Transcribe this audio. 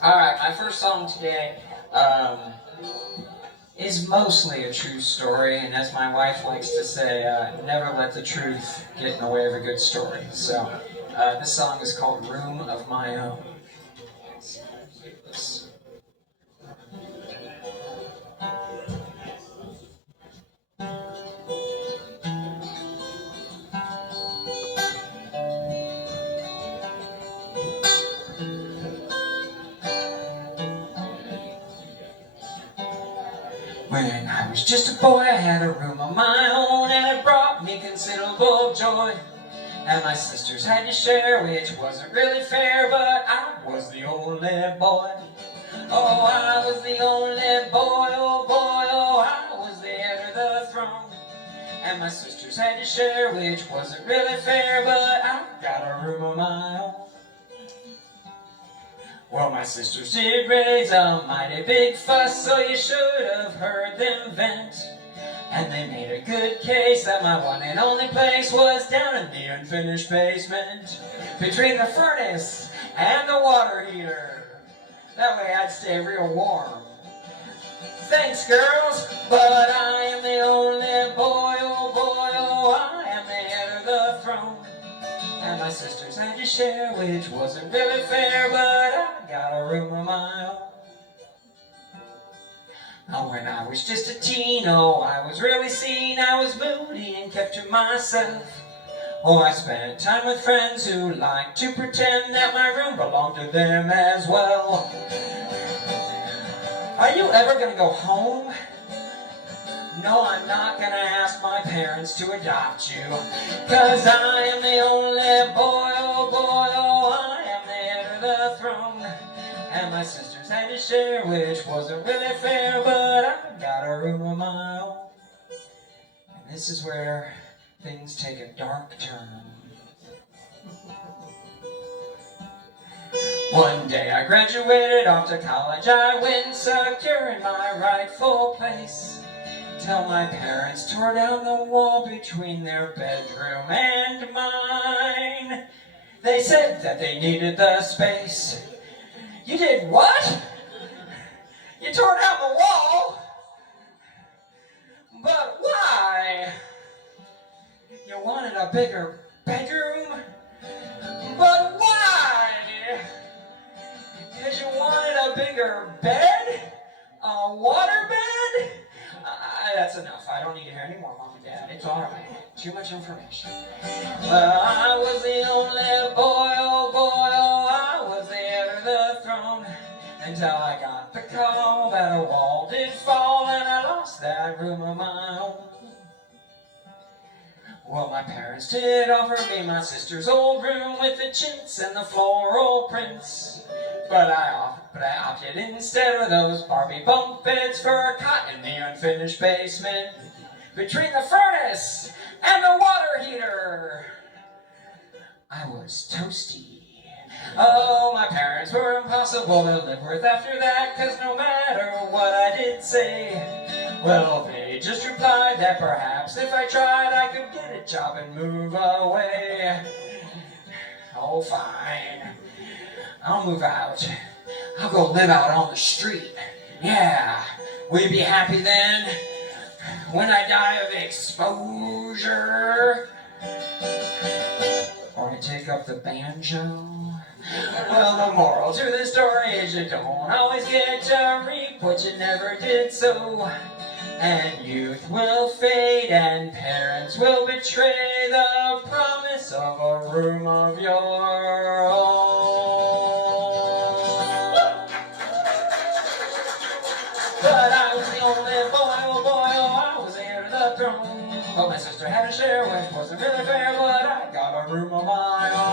Alright, my first song today is mostly a true story, and as my wife likes to say, never let the truth get in the way of a good story. So, this song is called Room of My Own. When I was just a boy, I had a room of my own, and it brought me considerable joy. And my sisters had to share, which wasn't really fair, but I was the only boy. Oh, I was the only boy, oh boy, oh, I was the heir to the throne. And my sisters had to share, which wasn't really fair, but I got a room of my own. Well, my sisters did raise a mighty big fuss, so you should have heard them vent. And they made a good case that my one and only place was down in the unfinished basement, between the furnace and the water heater. That way I'd stay real warm. Thanks, girls, but I am the only boy, oh boy, oh, I am the heir of the throne. And my sisters had to share, which wasn't really fair, but I got a room of my own. Oh, when I was just a teen, oh, I was really seen. I was moody and kept to myself. Oh, I spent time with friends who liked to pretend that my room belonged to them as well. Are you ever gonna go home? No, I'm not gonna ask my parents to adopt you, 'cause I am the only boy, oh boy, oh, I am the heir to the throne. And my sisters had to share, which wasn't really fair, but I got a room of my own. And this is where things take a dark turn. One day I graduated, off to college I went, secure in my rightful place, till my parents tore down the wall between their bedroom and mine. They said that they needed the space. You did what? You tore down the wall? But why? You wanted a bigger bedroom? But why? Because you wanted a bigger bed? A water bed? That's enough. I don't need to hear any more, Mom and Dad. It's all right. Too much information. Well, I was the only boy, oh boy, oh, I was the heir to the throne, until I got the call that a wall did fall, and I lost that room of my own. Well, my parents did offer me my sister's old room with the chintz and the floral prints, but I opted instead of those Barbie bunk beds for a cot in the unfinished basement, between the furnace and the water heater. I was toasty. Oh, my parents were impossible to live with after that, 'cause no matter what I did say, well, they just replied that perhaps if I tried I could get a job and move away. Oh, fine. I'll move out. I'll go live out on the street. Yeah. Will you be happy then? When I die of exposure? Or I take up the banjo? Well, the moral to the story is you don't always get to reap what you never did sow. And youth will fade and parents will betray the promise of a room of your own. But I was the only boy, oh boy, oh, I was the heir to the throne. But my sister had a share, which wasn't really fair, but I got a room of my own.